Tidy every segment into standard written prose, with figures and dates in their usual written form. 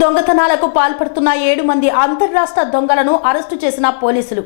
దొంగతనాలకు పాల్పడుతున్న 7 మంది అంతర్రాష్ట్ర దొంగలను అరెస్టు చేసిన పోలీసులు.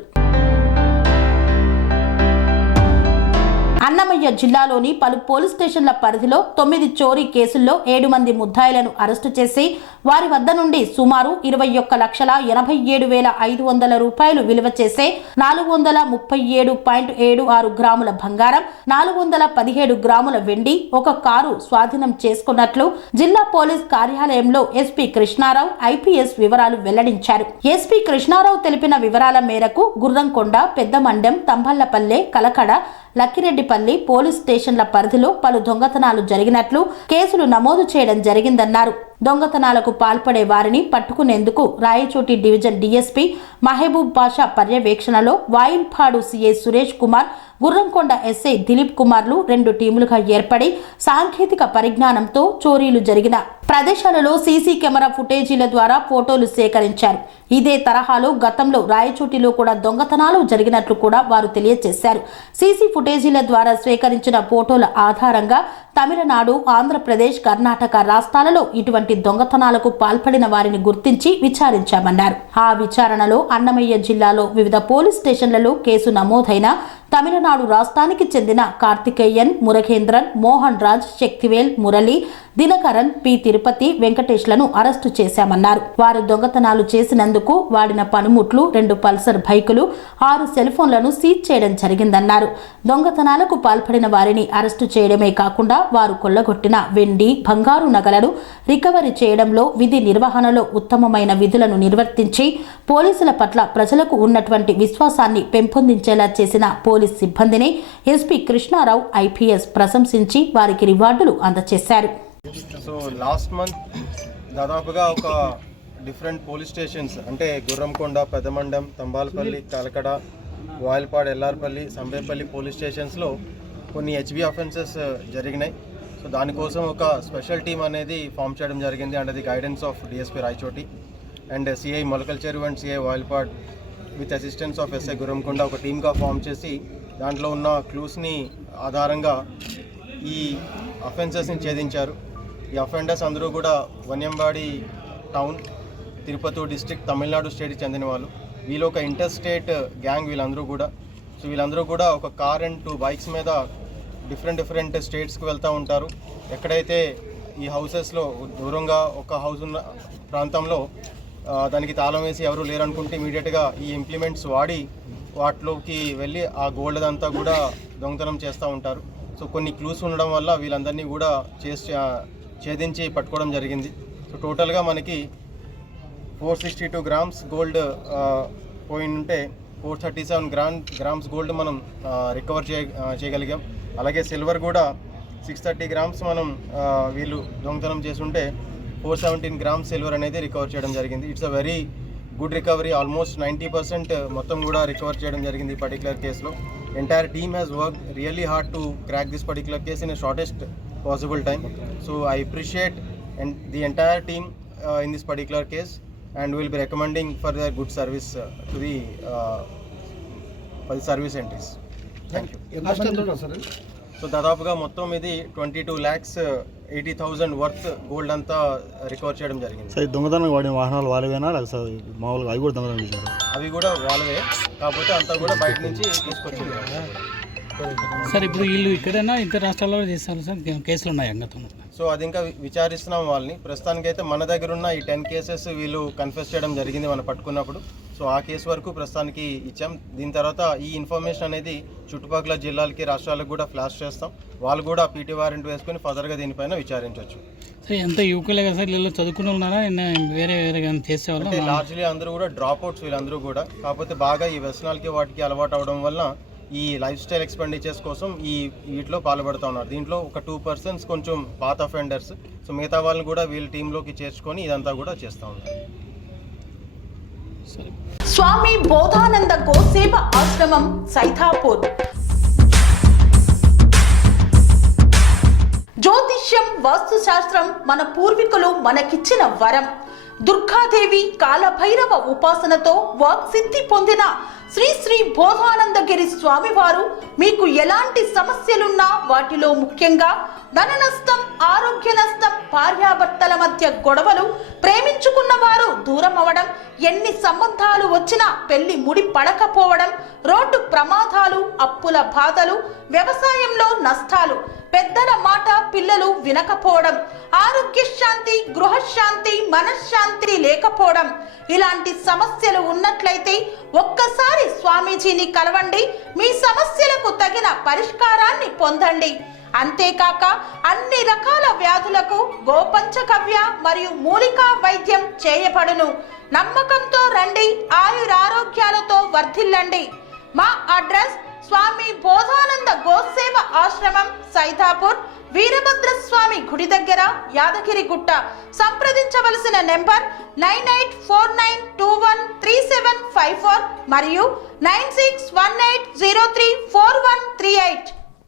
అన్నమయ్య జిల్లాలోని పలు పోలీస్ స్టేషన్ల పరిధిలో 9 చోరీ కేసుల్లో 7 మంది ముద్దాయిలను అరెస్టు చేసి వారి వద్ద నుండి సుమారు 21,87,500 రూపాయలు విలువ చేసే 437.76 గ్రాముల బంగారం, 417 గ్రాముల వెండి, ఒక కారు స్వాధీనం చేసుకున్నట్లు జిల్లా పోలీస్ కార్యాలయంలో ఎస్పీ కృష్ణారావు ఐపీఎస్ వివరాలు వెల్లడించారు. ఎస్పీ కృష్ణారావు తెలిపిన వివరాల మేరకు గుర్రంకొండ, పెద్దమండెం, తంబళ్లపల్లె, కలకడ, లక్కిరెడ్డిపల్లి పోలీస్ స్టేషన్ల పరిధిలో పలు దొంగతనాలు జరిగినట్లు కేసులు నమోదు చేయడం జరిగిందన్నారు. దొంగతనాలకు పాల్పడే వారిని పట్టుకునేందుకు రాయచోటి డివిజన్ డీఎస్పీ మహబూబ్ బాషా పర్యవేక్షణలో వాయిల్పాడు సీఐ సురేష్ కుమార్, గుర్రంకొండ ఎస్ఐ దిలీప్ కుమార్లు 2 టీములుగా ఏర్పడి సాంకేతిక పరిజ్ఞానంతో చోరీలు జరిగిన ప్రదేశాలలో సీసీ కెమెరా ఫుటేజీల ద్వారా ఫోటోలు సేకరించారు. ఇదే తరహాలో గతంలో రాయచోటిలో కూడా దొంగతనాలు జరిగినట్లు కూడా వారు తెలియజేశారు. సీసీ ఫుటేజీల ద్వారా సేకరించిన ఫోటోల ఆధారంగా తమిళనాడు, ఆంధ్రప్రదేశ్, కర్ణాటక రాష్ట్రాలలో ఇటువంటి దొంగతనాలకు పాల్పడిన వారిని గుర్తించి విచారించామన్నారు. ఆ విచారణలో అన్నమయ్య జిల్లాలో వివిధ పోలీస్ స్టేషన్లలో కేసు నమోదైన తమిళనాడు రాష్ట్రానికి చెందిన కార్తికేయన్, మురగేంద్రన్, మోహన్ రాజ్, శక్తివేల్, మురళి, దినకరన్, పి తిరుపతి, వెంకటేష్లను అరెస్టు చేశామన్నారు. వారు దొంగతనాలు చేసినందుకు వాడిన పనిముట్లు, 2 పల్సర్ బైకులు, 6 సెల్ ఫోన్లను సీజ్ చేయడం జరిగిందన్నారు. దొంగతనాలకు పాల్పడిన వారిని అరెస్టు చేయడమే కాకుండా వారు కొల్లగొట్టిన వెండి, బంగారు నగలను రికవరీ చేయడంలో, విధి నిర్వహణలో ఉత్తమమైన విధులను నిర్వర్తించి పోలీసుల పట్ల ప్రజలకు ఉన్నటువంటి విశ్వాసాన్ని పెంపొందించేలా చేసిన పోలీస్ సిబ్బందిని ఎస్పీ కృష్ణారావు ఐపీఎస్ ప్రశంసించి వారికి రివార్డులు అందజేశారు. సో లాస్ట్ మంత్ దాదాపుగా ఒక డిఫరెంట్ పోలీస్ స్టేషన్స్ అంటే గుర్రంకొండ, పెద్దమండం, తంబాలపల్లి, కలకడ, వాయల్పాడు, ఎల్లార్పల్లి, సంబేపల్లి పోలీస్ స్టేషన్స్లో కొన్ని హెచ్బీ అఫెన్సెస్ జరిగినాయి. సో దానికోసం ఒక స్పెషల్ టీమ్ అనేది ఫామ్ చేయడం జరిగింది under the guidance of DSP Rayachoti and CI Molakalacheruvu and CI Vayalpad with assistance of SI Gurramkonda ఒక టీమ్గా ఫామ్ చేసి దాంట్లో ఉన్న క్లూస్ని ఆధారంగా ఈ అఫెన్సెస్ని ఛేదించారు. ఈ అఫెండర్స్ అందరూ కూడా వన్యంబాడి టౌన్, తిరుపతి డిస్ట్రిక్ట్, తమిళనాడు స్టేట్కి చెందిన వాళ్ళు. వీళ్ళు ఒక ఇంటర్ స్టేట్ గ్యాంగ్ వీళ్ళందరూ కూడా. సో వీళ్ళందరూ కూడా ఒక కార్ అండ్ 2 బైక్స్ మీద డిఫరెంట్ స్టేట్స్కి వెళ్తూ ఉంటారు. ఎక్కడైతే ఈ హౌసెస్లో దూరంగా ఒక హౌస్ ఉన్న ప్రాంతంలో దానికి తాళం వేసి ఎవరు లేరనుకుంటే ఇమీడియట్గా ఈ ఇంప్లిమెంట్స్ వాడి వాటిలోకి వెళ్ళి ఆ గోల్డ్ అంతా కూడా దొంగతనం చేస్తూ ఉంటారు. సో కొన్ని క్లూస్ ఉండడం వల్ల వీళ్ళందరినీ కూడా ఛేదించి పట్టుకోవడం జరిగింది. సో టోటల్గా మనకి 462 గ్రామ్స్ గోల్డ్ పోయి ఉంటే 437 గ్రామ్స్ గోల్డ్ మనం రికవర్ చేయగలిగాం. అలాగే సిల్వర్ కూడా 630 గ్రామ్స్ మనం వీళ్ళు దొంగతనం చేస్తుంటే 417 గ్రామ్స్ సిల్వర్ అనేది రికవర్ చేయడం జరిగింది. It's a very good recovery. Almost 90% మొత్తం కూడా రికవర్ చేయడం జరిగింది ఈ పర్టికులర్ కేసులో. Entire team has work really hard to crack this particular case in a shortest possible time. So I appreciate the entire team in this particular case and will be recommending for their good service to the for the service entries. Thank you. So దాదాపుగా మొత్తం ఇది 22,80,000 worth gold అంతా recover చేయడం జరిగింది. Sir దొంగతనం వాడిన వాహనాలు వాళ్ళవేనా మామూలుగా అవి కూడా దొంగతనం చేశారు? అవి కూడా వాళ్ళవే, కాకపోతే అంతా కూడా బయట నుంచి తీసుకొచ్చింది. సార్ ఇప్పుడు వీళ్ళు ఇక్కడైనా ఇతర రాష్ట్రాల్లో చేస్తారు సార్, కేసులు ఉన్నాయి గతంలో? సో అది ఇంకా విచారిస్తున్నాం వాళ్ళని. ప్రస్తుతానికైతే మన దగ్గర ఉన్న ఈ 10 కేసెస్ వీళ్ళు కన్ఫెస్ చేయడం జరిగింది మనం పట్టుకున్నప్పుడు. సో ఆ కేసు వరకు ప్రస్తుతానికి ఇచ్చాం. దీని తర్వాత ఈ ఇన్ఫర్మేషన్ అనేది చుట్టుపక్కల జిల్లాలకి, రాష్ట్రాలకు కూడా ఫ్లాష్ చేస్తాం. వాళ్ళు కూడా పీటీ వారెంట్ వేసుకొని ఫర్దర్గా దీనిపైన విచారించవచ్చు. సార్ ఎంత యువకులే కదా సార్, వీళ్ళు చదువుకుని ఉన్నారా, వేరే చేసేవాళ్ళు? అంటే లార్జ్లీ అందరూ కూడా డ్రాప్ అవుట్స్ వీళ్ళందరూ కూడా. కాకపోతే బాగా ఈ వ్యసనాలకి వాటికి అలవాటు అవడం వల్ల ఈ లైఫ్ స్టైల్ ఎక్స్పెండిచర్స్ కోసం వీటిలో పాల్పడుతూ ఉన్నారు. దీంట్లో ఒక 2% కొంచెం పాత అఫెండర్స్. సో మిగతా వాళ్ళని కూడా వీళ్ళ టీంలోకి చేర్చుకొని ఇదంతా కూడా చేస్తూ ఉన్నారు. స్వామి బోధానంద గోసేవ ఆశ్రమం, సైథాపూర్. జ్యోతిష్యం, వాస్తుశాస్త్రం మన పూర్వీకులు మనకిచ్చిన వరం. దుర్గాదేవి, కాలభైరవ ఉపాసనతో వాక్సిద్ధి పొందిన శ్రీ శ్రీ బోధానందగిరి స్వామివారు మీకు ఎలాంటి సమస్యలున్నా, వాటిలో ముఖ్యంగా ధన నష్టం, ఆరోగ్య నష్టం, భార్యాభర్తల మధ్య గొడవలు, ప్రేమించుకున్న వారు దూరం అవడం, ఎన్ని సంబంధాలు వచ్చినా పెళ్లి ముడి పడకపోవడం, రోడ్డు ప్రమాదాలు, అప్పుల బాధలు, వ్యవసాయంలో నష్టాలు, పెద్దల మాట పిల్లలు వినకపోవడం, ఆరోగ్య శాంతి, గృహశాంతి, మనశ్శాంతి లేకపోవడం, ఇలాంటి సమస్యలు ఉన్నట్లయితే ఒక్కసారి స్వామీజీని కలవండి. మీ సమస్యలకు తగిన పరిష్కారాన్ని పొందండి. అంతేకాక అన్ని రకాల వ్యాధులకు గోపంచకవ్య మరియు మూలికా వైద్యం చేయబడును. నమ్మకంతో రండి, ఆయురారోగ్యాలతో వర్ధిల్లండి. మా అడ్రస్ స్వామి బోధానంద గోసేవ ఆశ్రమం, సైదాపూర్, వీరభద్రస్వామి గుడి దగ్గర, యాదగిరిగుట్ట. సంప్రదించవలసిన నెంబర్ 9849213754 మరియు 9618034138.